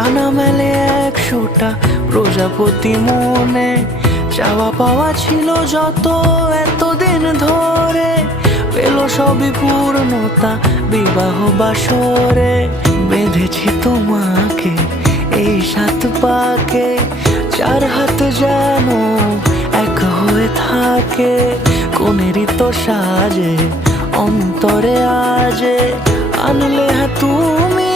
ডানা মেলে 100টা প্রজাপতি মনে, চাওয়া পাওয়া ছিল যত এতদিন ধরে, পেল সবই পূর্ণতা বিবাহ বাসরে। বেঁধেছি তোমাকে এই 7 পাকে, 4 হাত যেন এক হয়ে থাকে, কোনেরই তো সাজে অন্তরে আজে আনলে তুমি